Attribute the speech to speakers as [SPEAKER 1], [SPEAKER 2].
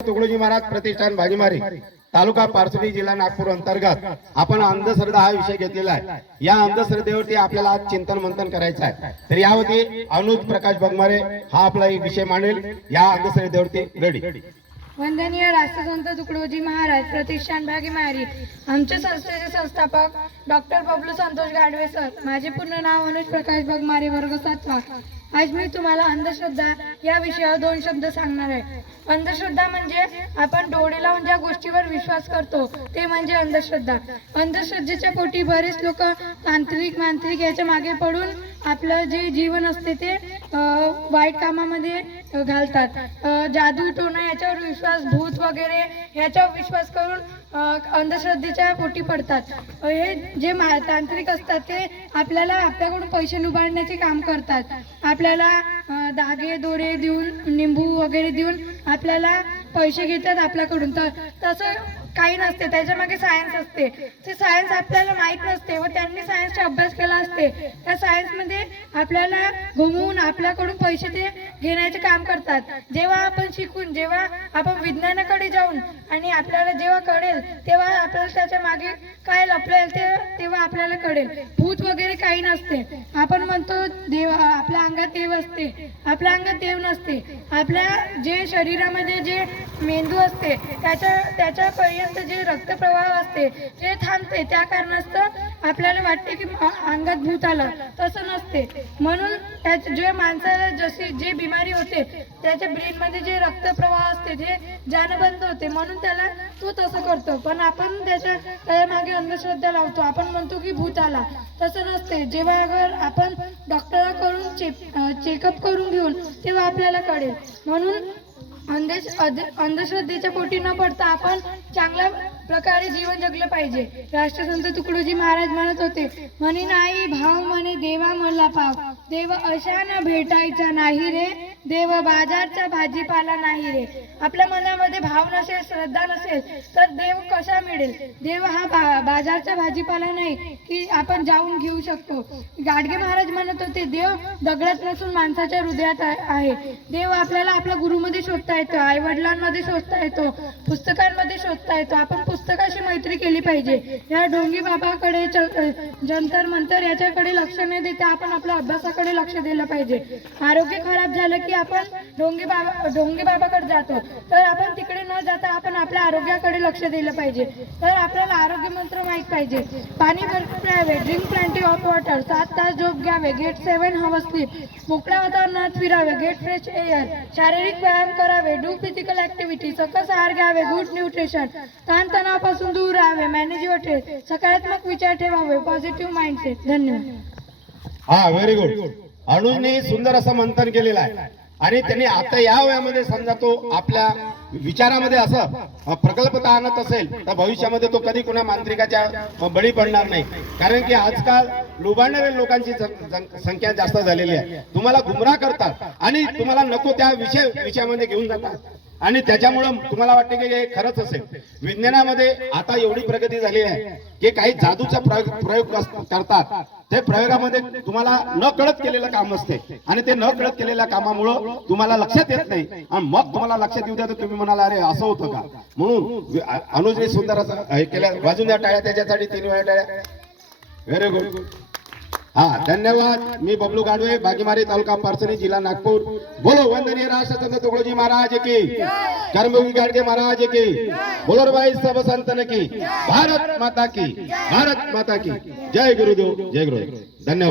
[SPEAKER 1] तुकडोजी महाराज प्रतिष्ठान भाजीमारी तालुका पारसोडी जिल्हा नागपूर अंतर्गत. आपण अंधश्रद्धा हा विषय घेतलेला आहे. या अंधश्रद्धेवरती आपल्याला आज चिंतन मंथन करायचं आहे. तर यावरती अनुज प्रकाश बगमारे हा आपला एक विषय मांडेल. या अंधश्रद्धेवरती रेडी
[SPEAKER 2] वंदनीय राष्ट्रसंत तुकडोजी महाराज प्रतिष्ठान भागी मारी. आमच्या संस्थेचे संस्थापक डॉक्टर बबलू संतोष गाडवे सर. माझे पूर्ण नाव अनुज प्रकाश बगमारे वर्ग सातवा. आज मी तुम्हाला अंधश्रद्धा या विषयावर दोन शब्द सांगणार आहे. अंधश्रद्धा म्हणजे आपण डोळे लावून ज्या गोष्टीवर विश्वास करतो ते म्हणजे अंधश्रद्धा. अंधश्रद्धेच्या पोटी बरेच लोक तांत्रिक मांत्रिक याच्या मागे पडून आपलं जे जीवन असते ते वाईट कामामध्ये घालतात. जादू टोना याच्यावर विश्वास भूत वगैरे याच्यावर विश्वास करून अंधश्रद्धेच्या पोटी पडतात. हे जे मा- तांत्रिक असतात ते आपल्याला आपल्याकडून पैसे लुबाडण्याचे काम करतात. आपल्याला धागे दोरे देऊन निंबू वगैरे देऊन आपल्याला पैसे घेतात आपल्याकडून. तर तसं काही नसते. त्याच्यामागे सायन्स असते. ते सायन्स आपल्याला माहीत नसते व त्यांनी सायन्सचा अभ्यास केला असते. त्या सायन्समध्ये आपल्याला घुमवून आपल्याकडून पैसे ते घेण्याचे काम करतात. जेव्हा आपण शिकून जेव्हा आपण विज्ञानाकडे जाऊन आणि आपल्याला जेव्हा कळेल तेव्हा आपल्याला त्याच्यामागे काय लपलेल ते तेव्हा आपल्याला कळेल. भूत वगैरे काही नसते. आपण म्हणतो देव आपल्या अंगात देव असते. आपल्या अंगात देव नसते. आपल्या जे शरीरामध्ये जे मेंदू असते त्याच्या त्याच्यापर्यंत जे रक्तप्रवाह असते ते थांबते त्या कारणास्तव आपल्याला वाटते की अंगात भूत आलं. तसं नसते. म्हणून त्या जे माणसाला जशी जे बिमारी होते त्याच्या ब्रेनमध्ये जे रक्तप्रवाह असते ते जाणं बंद होते म्हणून त्याला तो तसं करतो. पण आपण त्याच्या त्याच्यामागे अंधश्रद्धा लावतो. आपण म्हणतो की भूत आला. तसं नसते. जेव्हा अगर आपण डॉक्टराकडून चेक चेकअप करून घेऊन तेव्हा आपल्याला कळेल. म्हणून अंधेश अंधश्रद्धेच्या पोटी न पडता आपण चांगल्या प्रकारे जीवन जगलं पाहिजे. राष्ट्रसंत तुकडोजी महाराज म्हणत होते म्हणे नाही भाव म्हणे देवा मला पाव देव अशा न भेटायचा नाही रे देव बाजारचा भाजीपाला नाही रे. आपल्या मनामध्ये भाव नसेल श्रद्धा नसेल तर देव कसा मिळेल? देव हा बा बाजारचा भाजीपाला नाही की आपण जाऊन घेऊ शकतो. गाडगे महाराज म्हणत होते देव दगडात नसून माणसाच्या हृदयात आहे. देव आपल्याला आपल्या गुरुमध्ये शोधता येतो आई वडिलांमध्ये शोधता येतो पुस्तकांमध्ये शोधता येतो. आपण पुस्तकाशी मैत्री केली पाहिजे. या डोंगी बाबाकडे जंतर मंतर याच्याकडे लक्ष न देता आपण आपल्या अभ्यासाकडे लक्ष दिलं पाहिजे. आरोग्य खराब झालं की आपण ढोंगे बाबा ढोंगे बाबाकडे जातो. तर आपण तिकडे न जाता आपण आपल्या आरोग्याकडे लक्ष दिलं पाहिजे. तर आपल्याला आरोग्य मंत्र माहीत पाहिजे. पाणी भरपूर प्यावे ड्रिंक प्लॅन्टी ऑफ वॉटर सात तास झोप घ्यावे गेट सेवन हवं स्लीप मोकळ्या वातावरणात फिरावे गेट फ्रेश एअर शारीरिक व्यायाम करावे डू फिजिकल ऍक्टिव्हिटी सकस आहार घ्यावे गुड न्यूट्रिशन ताणतणावापासून दूर राहावे मॅनेज युअर सकारात्मक विचार ठेवावे पॉझिटिव्ह माइंडसेट धन्यवाद.
[SPEAKER 1] हा व्हेरी गुड अनुजने सुंदर असं मंथन केलेलं आहे. आणि त्यांनी आता या वयामध्ये समजा तो आपल्या विचारामध्ये असं प्रकल्पता आणत असेल तर भविष्यामध्ये तो कधी कुणा मांत्रिकाच्या बळी पडणार नाही. कारण की आजकाल लुबाडणाऱ्या लोकांची संख्या जास्त झालेली आहे. तुम्हाला गुमराह करतात आणि तुम्हाला नको त्या विषय विषयामध्ये घेऊन जातात. आणि त्याच्यामुळं तुम्हाला वाटते की हे खरंच असेल. विज्ञानामध्ये आता एवढी प्रगती झाली आहे की काही जादूचा प्रयोग प्रयोग करतात. ते प्रयोगामध्ये तुम्हाला न कळत केलेलं काम असते आणि ते न कळत केलेल्या कामामुळं तुम्हाला लक्षात येत नाही. आणि मग तुम्हाला लक्षात येऊ द्या तर तुम्ही म्हणाला अरे असं होतं का? म्हणून अनुजने सुंदर असं हे केलं. वाजून द्या टाळ्या त्याच्यासाठी तीन वेळा टाळ्या. व्हेरी गुड हा धन्यवाद. मी बबलू गाडवे बागीमारी तालुका पारसणी जिल्हा नागपूर. बोलो वंदनीय राष्ट्रसंत तुकडोजी महाराज की. कर्मवी गाडगे महाराज की. बोलो बाई सब संतन की भारत माता की. भारत माता की. जय गुरुदेव जय गुरुदेव. धन्यवाद.